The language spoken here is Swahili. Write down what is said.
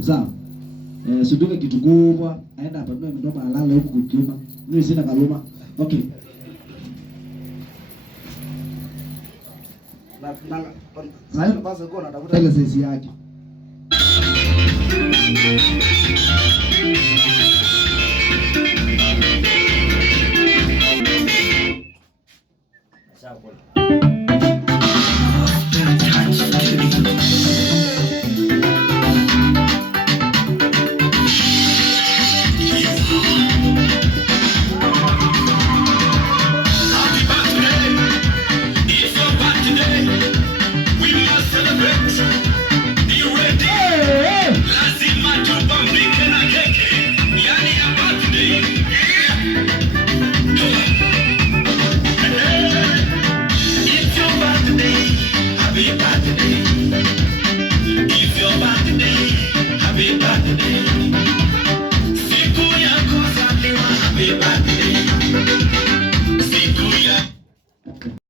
Sawa. Siduke kitu kubwa, aenda hapa ndio mtoto alala huko kukiuma. Mimi sina kaluma. Okay. Sasa basi kwa natafuta ile sesi yake. Happy birthday.